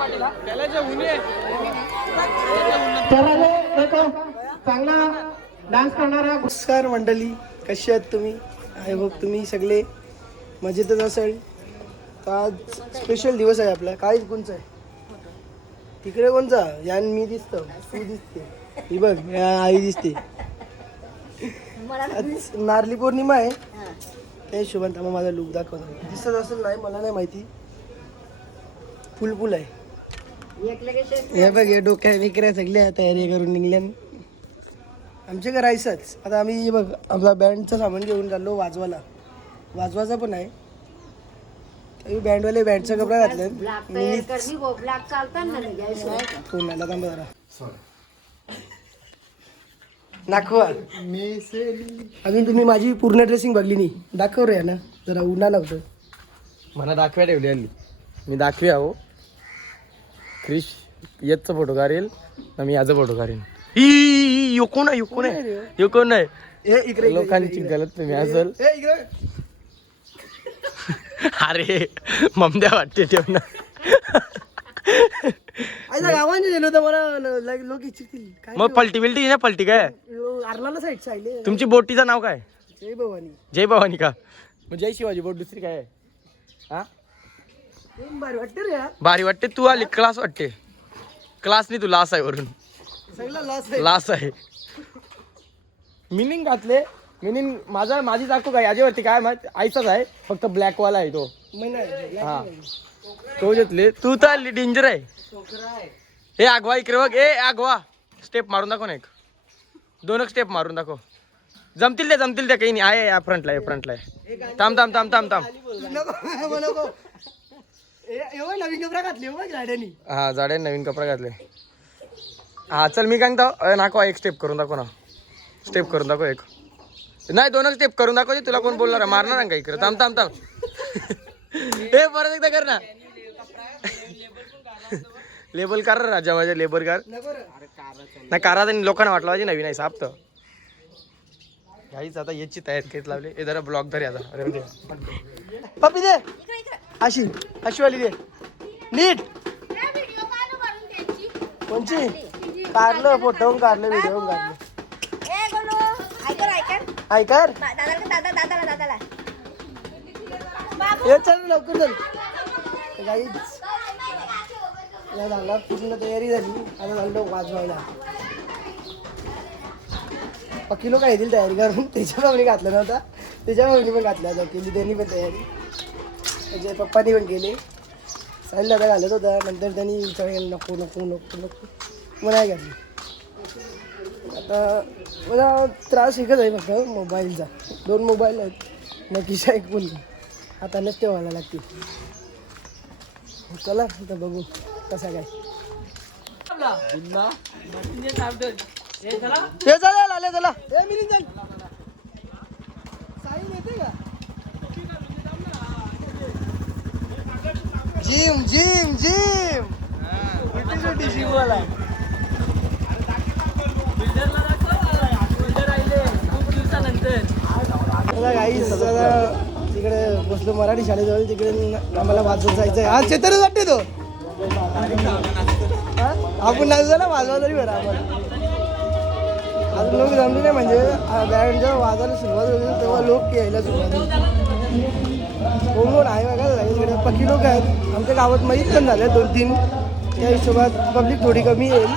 चांगला डान्स करणारा. नमस्कार मंडळी, कशी आहात तुम्ही? आय होप तुम्ही सगळे मजेतच असेल. तर आज स्पेशल दिवस आहे आपला. काय कोणचा आहे तिकडे? कोणचा? यान मी दिसतो, तू दिसते, ही बघ या आई दिसते. आज नारळी पौर्णिमा आहे, त्या हिशोबाने त्यामुळे माझा लुक दाखवतो. दिसत असेल नाही मला नाही माहिती. फुल आहे हे बघ. हे डोक्या विकऱ्या सगळ्या तयारी करून निघल्या. आमच्या घरी राहायचंच. आता आम्ही बघ आपला बँडचं सामान घेऊन चाललो वाजवायचा पण आहे. बँडवाले बँडचा कपडा घातला. दाखवा अजून तुम्ही माझी पूर्ण ड्रेसिंग बघली नाही. दाखव रे ना जरा. उन्हा नव्हतं मला दाखव्या ठेवली आली. मी दाखवी आहो. क्रिश याचा फोटो काढेल ना, मी याचा फोटो काढेल. यो कोण आहे? यो कोण आहे? इकडे लोकांची गलत तुम्ही असेल. अरे ममद्या वाटते ठेव ना. गावाने गेलो तर मला लोक इच्छितील काय. मग पलटी ना. पलटी काय अर्नाला साईड साईड. तुमची बोटीचं नाव काय? जय भवानी. जय भवानी का? मग जय शिवाजी बोट दुसरी काय आहे? हा भारी वाटते रे. भारी वाटते. तू आली क्लास वाटते. क्लास नाही, तू लास आहे वरून. लास आहे. मिनिंग घातले. मिनिंग माझी चाकू काय याच्यावरती काय माहित आईचाच आहे, फक्त ब्लॅक वाला आहे तो. हा तो घेतले. तू तर डेंजर आहे. हे आगवा इकडे बघ. ए आगवा स्टेप मारून दाखव ना. एक दोन स्टेप मारून दाखव. जमतील त्या काही नाही. आहे या फ्रंटला आहे. थांब. नवीन कपडा घातले हा जाड्या नवीन कपडा घातले. हा चल मी काय म्हणतो नाको एक स्टेप करून दाखव ना. स्टेप करून दाखव एक. नाही दोन स्टेप करून दाखव. तुला कोण बोलणार मारणार का इकडे? थांब. हे परत एकदा कर ना. लेबल कर राजा माझ्या. लेबर कार नाही कारा. लोकांना वाटलं पाहिजे नवीन आहे साप. तर काहीच आता याची तयारी करीत लावली. हे जरा ब्लॉक धर आता. पप्पी दे. अशी दे नीट. कोणची? काढलं फोटो काढलं, व्हिडिओ काढलं. ऐकर चल लवकर चल. झाला पूर्ण तयारी झाली. आता झालं वाजवायला. पक्की लोक येतील तयारी करून. त्याच्या मागणी घातलं नव्हता, त्याच्या मागणी पण घातल्या होता. केली त्यांनी पण तयारी. त्याच्या पप्पानी पण केले. साईल दादा घालत होता. नंतर त्यांनी विचार केला नको मग नाही घातली. आता मला त्रास एकच आहे फक्त मोबाईलचा. 2 मोबाईल आहेत. नक्कीचा एक बोल हातानेच ठेवायला लागते. चला आता बघू कसा काय. चला साईल येते का? जिम वाला. तिकडे बसलो मराठी शाळेजवळ. तिकडे आम्हाला वाजवत जायचं आहे. आज चेतनच वाटते तो. आपण नाचतो ना वाजवा तरी बरं आम्हाला. अजून लोक जमले नाही. म्हणजे बँड जेव्हा वाजायला सुरुवात होती तेव्हा लोक यायला सुरुवात होती. कोण आहे बघा तिकडे पक्की लोक आहेत. आमच्या गावात माहीत पण झाले 2-3. त्या हिशोबात पब्लिक थोडी कमी येईल.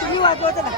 तुम्ही वाजवत ना.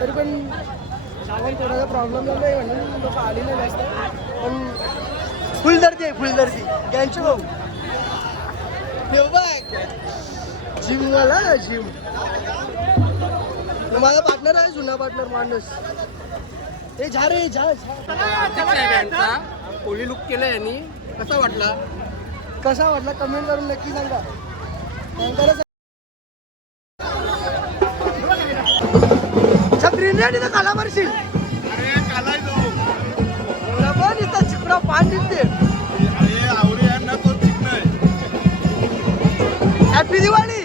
तरी पण गावात थोडासा प्रॉब्लेम झाला म्हणून लोक आली नाही जास्त. पण फुलदर्दी आहे, फुलदर्दी त्यांचे भाऊ जिमवाला जिम. माझा पार्टनर आहे, जुना पार्टनर माणूस. हे झा रे झा. कोळी लुक केलं यांनी, कसा वाटला? कसा वाटला कमेंट करून नक्की सांगा. छत्री काला मारशील चिकडा पान दिसते. हॅपी दिवाळी.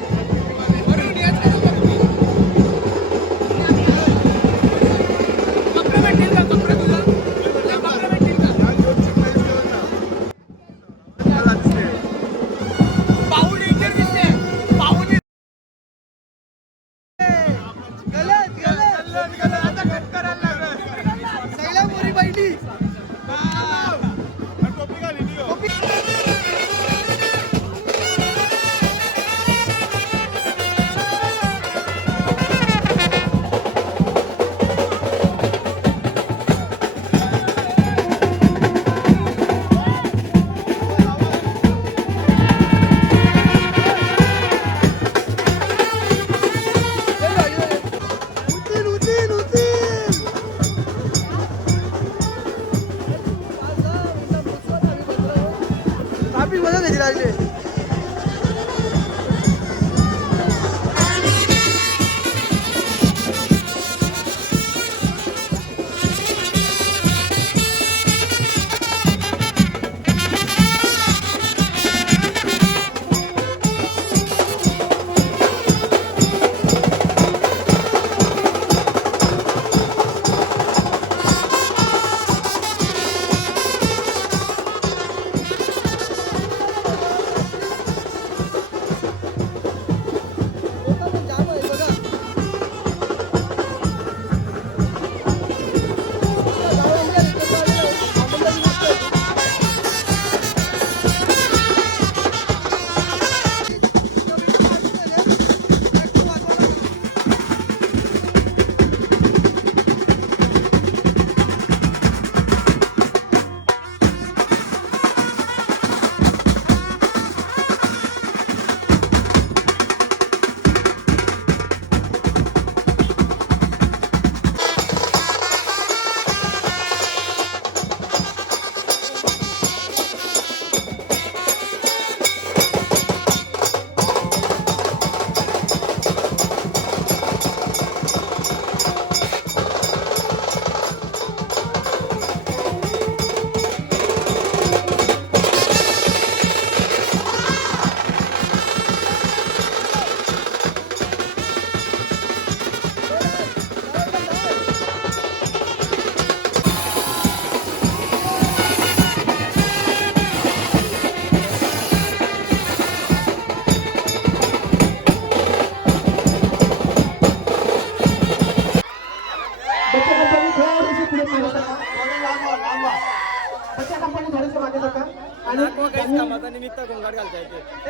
वर घालता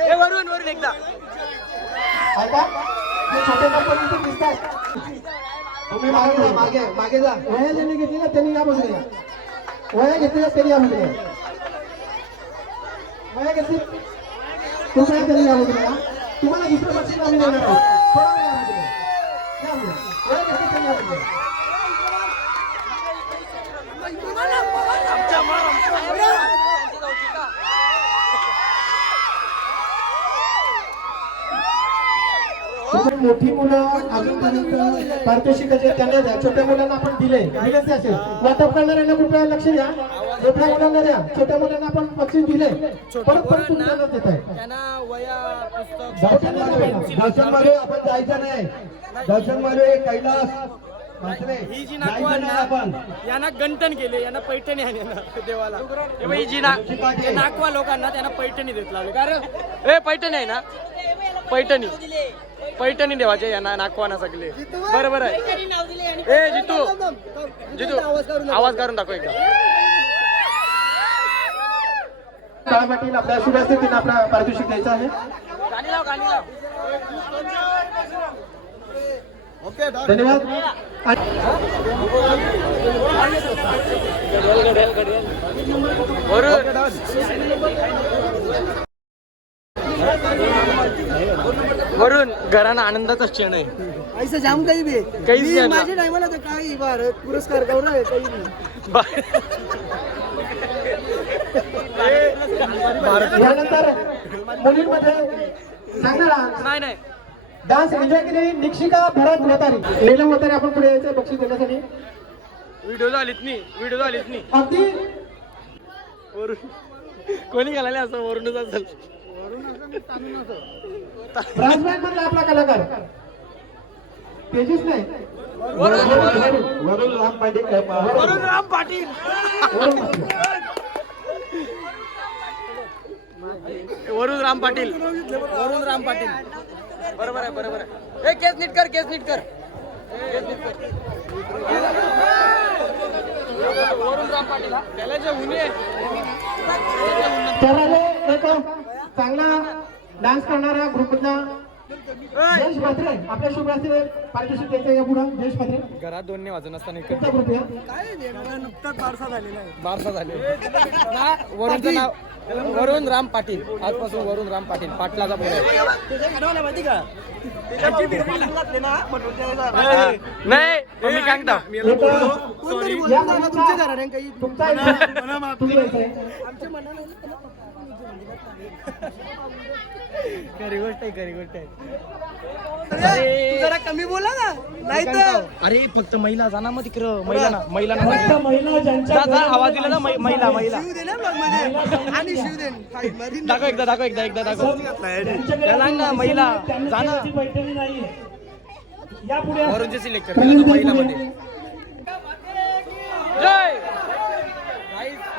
ए वरून वरून एकदा ऐका ते छोटे कंपनीचे दिसतात. तुम्ही मागे मागे जा. वह्या ज्यांनी घेतली ना त्यांनी या बाजूला या. वह्या घेतल्या त्यांनी या बाजूला या. वह्या घेतली तुम्ही त्यांनी या बाजूला या. तुम्हाला दुसरं बक्षीस आम्ही देणार आहोत. थोडा वेळ या बाजूला या. वह्या घेतली त्यांनी या बाजूला या. मोठी मुलं अजूनपर्यंत पारितोषिकाचे त्यांना द्या. छोट्या मुलांना आपण दिलेच असेल. वाटप करणाऱ्यांना कृपया लक्ष द्या. मोठ्या मुलांना द्या. छोट्या मुलांना आपण बक्षीस दिले परत तुम्हाला देत आहे. दर्शनमध्ये आपण जायचं नाही. दर्शनमध्ये कैलास ही जी नाकवा यांना गंटन केले, यांना पैठणी आहे देवाला. ही जी नाकवा लोकांना त्यांना पैठणी देत लावले. कारण ए पैठणी आहे ना, पैठणी पैठणी देवाचे यांना नाकवाना सगळे. बरोबर आहे. ए जितू जितू आवाज करून दाखव एकदा. काळा पाटील आपल्या शुभ असते त्यांना आपला पारितोषिक द्यायचं आहे. गाणी लाव गाणी लाव. धन्यवाद. वरून घरानं आनंदाचा क्षण आहे. ऐसा जाम काही बी काहीच माझ्या टायमाला तर काही भारत पुरस्कार गौरव आहे काही यानंतर मुलींमध्ये नाही नाही डान्स एन्जॉय केलेली निक्षिका भरत वतारी, नीलम वतारी आपण पुढे यायचं बक्षीस देण्यासाठी. व्हिडिओ झालीत नाही अगदी वरून कोणी घालायला असं वरूनच असेल. ब्रासबँड मधला आपला कलाकार तेजस नाही वरुण राम पाटील. वरुण राम पाटील बरोबर आहे. ए केस नीट कर वरुण राम पाटील त्याला जे उन्हे एक चांगला डान्स करणारा ग्रुपमधला जयेश म्हात्रे आपल्या शुभ असते पारितोषिक द्यायचं या पुढे. जयेश म्हात्रे घरात दोन्ही वाजून असताना कोणता ग्रुप या नुकताच बारसा झाले. वरूनचं नाव वरुण राम पाटील. आजपासून वरुण राम पाटील पाटलाचा पुढे नाही मी सांगता खरी गोष्ट आहे. जरा कमी बोला ना नाही तर. अरे फक्त महिला जाणार मग तिकडं महिला आवाज दिला ना महिला आणि दाखव एकदा त्याला ना महिला जाणार वरूनचे सिलेक्ट केलं महिला मध्ये. जय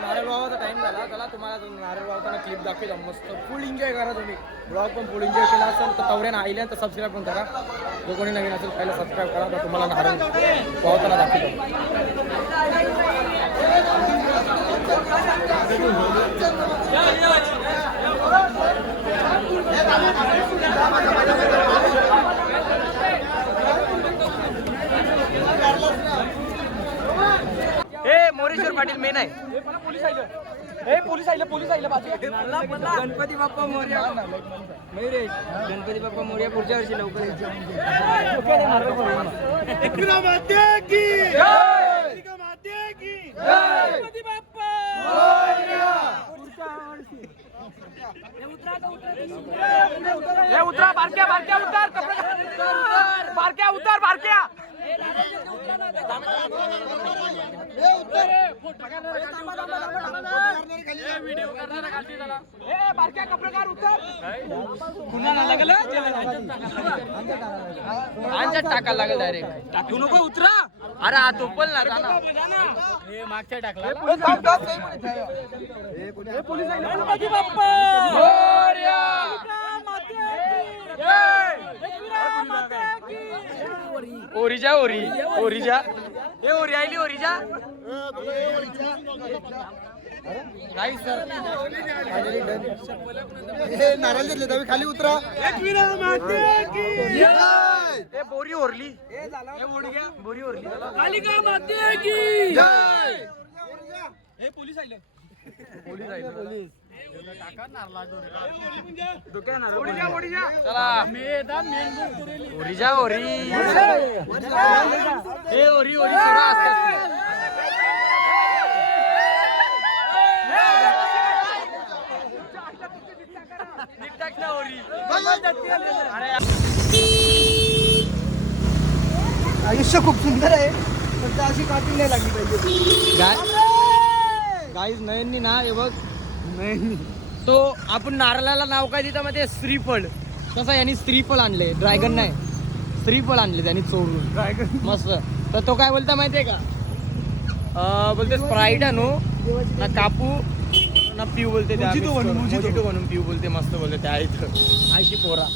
नारळ बाबाचा टाइम झाला. चला तुम्हाला नारळ बाबाचा क्लिप दाखवतो. मस्त फुल एन्जॉय करा तुम्ही. ब्लॉग पण फुल एन्जॉय केला असेल तर तवऱ्यानं आईल्या तर सबस्क्राईब पण करा. जो कोणी नवीन असेल पहिला सबस्क्राईब करा. तर तुम्हाला नारळ बाबाला दाखवतो. हे मोरेश्वर पाटील मेन आहे. पोलीस आले गणपती बाप्पा मोरया. गणपती बाप्पा मोरया पुढच्या वर्षी लवकर. उतरा बारक्या उतर व्हिडिओ करणार खाली झाला. बारक्या कपडेकार उतर टाकायला लागेल डायरेक्ट. टाकू नको उतरा. अरे हा तोपल ना मागच्या टाकला. गणपती बाप्पा ओरिजा हे ओरी आयली ओरिजा Guys, sir. नारळ घेतले तुम्ही खाली उतरा. ए, बोरी ओरली बोरी ओरली पोलीस आले चला ओरी जा ओरी ए ओरी ओरी सुरा असते आयुष्य खूप सुंदर आहे फक्त अशी काटून नाही लागली पाहिजे. गाईज नयननी ना हे बघ नयन तो आपण नारळाला नाव काय देता मध्ये श्रीफळ तसं यांनी श्रीफळ आणले ड्रॅगन नाही श्रीफळ आणले त्यांनी चोरून ड्रॅगन मस्त तर तो काय बोलता माहितीये का बोलते स्प्राईट आणू ना कापू ना पिऊ बोलते मोजिटो म्हणून पिऊ बोलते मस्त बोलते त्या इथं आयशी पोरा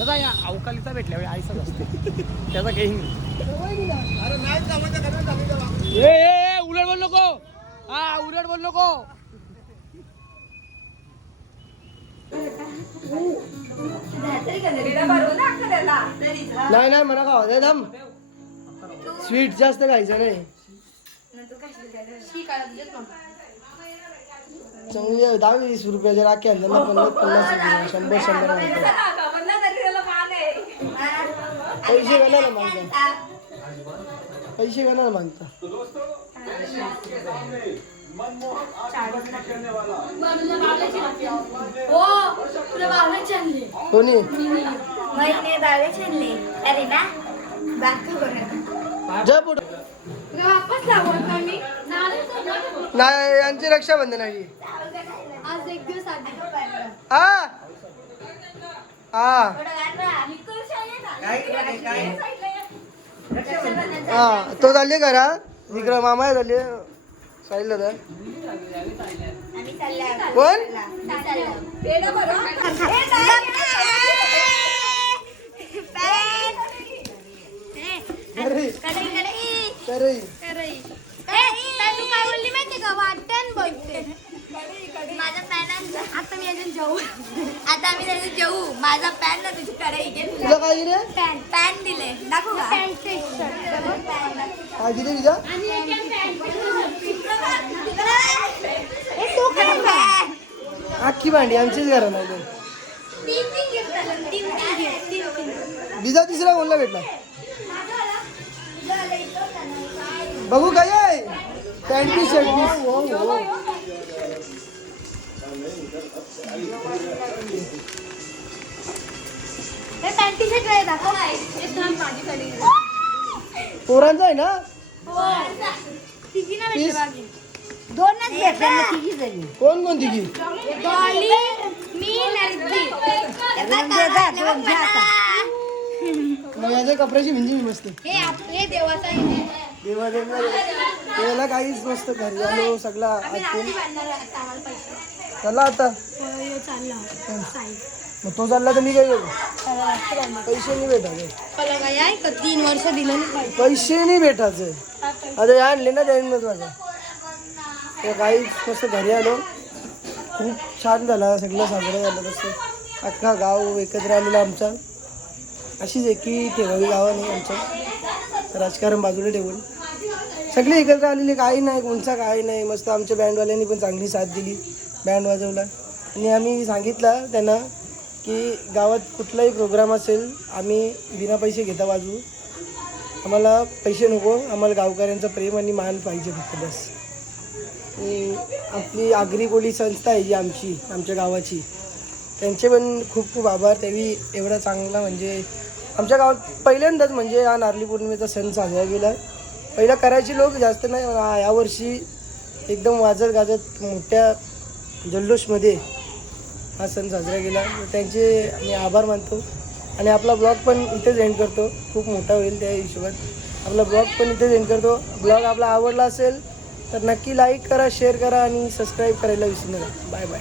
तसा या अवकालीचा भेटल्या वेळी आईचाच असते त्याचा काही नाही उलट बोल नको हा उलट बोल नको नाही नाही मला खावा दे दम स्वीट जास्त खायचं नाही चांगली 10-20 रुपयाचे राखी आणतात ना 50-50 100 पैसे गणाला मागता पैसे गणाला मागता कोणी जा पुढं नाही यांची रक्षाबंधन आहे हा हा हा तो चालले करा विक्रम मामा झाले साईडला तर कोण आता मी अजून जेऊ आता आम्ही त्याचं जेऊ माझा पॅन ना तुझी कढई घे तुला काय दिले पॅन पॅन दिले दाखवू का काय दिले तुझा अख्खी भांडी आमचीच घरा नाही बिजा तिसरा कोणला भेटला बघू काय आहे पॅन्टी शर्ट पोरांचा आहे ना दोनच भेटले ना तिघी जणी कोण कोण तिघी डॉली मी नरदी मग याच्या कपड्याची भिंजी मी मस्त हे देवाचा देवा देवाला काहीच मस्त घरी आलो सगळा चला आता मग तो चालला तर मी काय करू पैसे नाही भेटायचे 3 वर्ष दिले नाही पैसे नाही भेटायचे आता या आणले ना त्याने माझा तर काही मस्त घरी आलो खूप छान झाला सगळं साजरं झालं तसं अख्खा गाव एकत्र आलेला आमचा अशीच एकी ठेवावी गावं नाही आमच्या राजकारण बाजूला ठेवून सगळे एकत्र आलेले काही नाही कोणचा काही नाही मस्त आमच्या बँडवाल्यांनी पण चांगली साथ दिली बँड वाजवला आणि आम्ही सांगितलं त्यांना की गावात कुठलाही प्रोग्राम असेल आम्ही बिना पैसे घेता वाजवू आम्हाला पैसे नको आम्हाला गावकऱ्यांचं प्रेम आणि मान पाहिजे फक्त बस आणि आपली आगरी कोळी संस्था आहे जी आमच्या गावाची त्यांचे पण खूप खूप आभार त्यावेळी एवढा चांगला म्हणजे आमच्या गावात पहिल्यांदाच म्हणजे हा नारळी पौर्णिमेचा सण साजरा केला पहिला करायचे लोक जास्त नाही यावर्षी एकदम वाजत गाजत मोठ्या जल्लोषमध्ये हा सण साजरा केला त्यांचे मी आभार मानतो आणि आपला ब्लॉग पण इथेच एंड करतो खूप मोठा होईल त्या हिशोबात आपला ब्लॉग पण इथेच एंड करतो ब्लॉग आपला आवडला असेल तर नक्की लाईक करा शेअर करा आणि सबस्क्राईब करायला विसरू नका बाय बाय